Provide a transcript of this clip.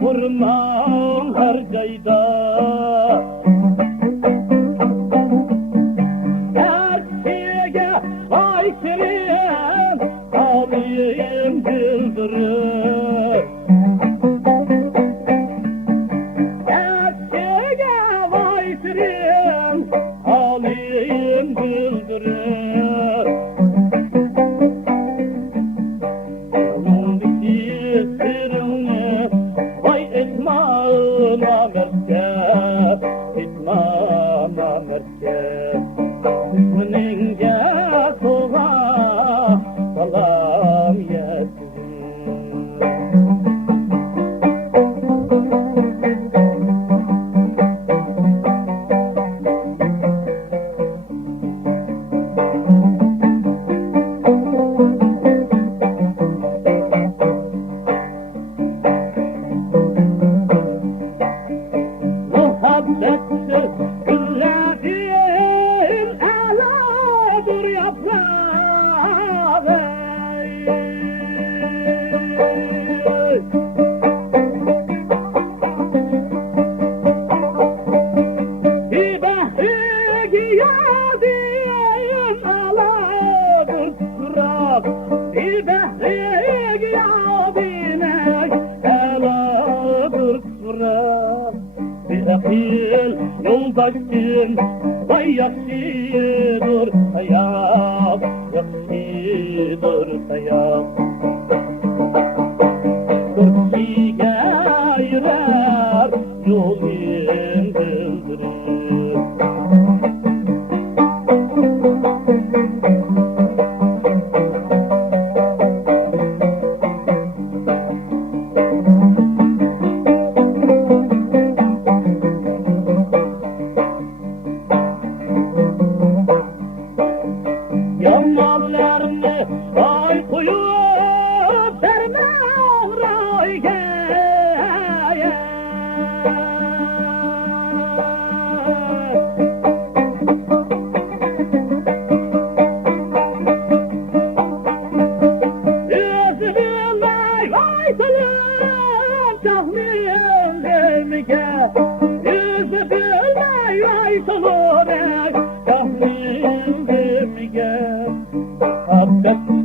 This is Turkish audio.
Vurmam her cayda her şeye aykırıyım, ağlayayım güldürür. Her şeye aykırıyım, ağlayayım güldürür. Yolundaki sırrını vay etmam merkez, etmam merkez. Düşmanınca soğa salam yesin. Muhabbetsiz güllerin aladır yaprağı. Bir behri giyadin aladır kurak. Bir behri giyadin aladır kurak. Bir akil yoldaşın vay yaşlıdır hayat, yaşlıdır hayat. Türkiye ayırar yolun bildirir. Yamanlarını ay koyup vermem rayge. Yüzümün vay vay salım tahmin vermeye. Yüzümün vay vay salım tahmin vermeye. Muhabbet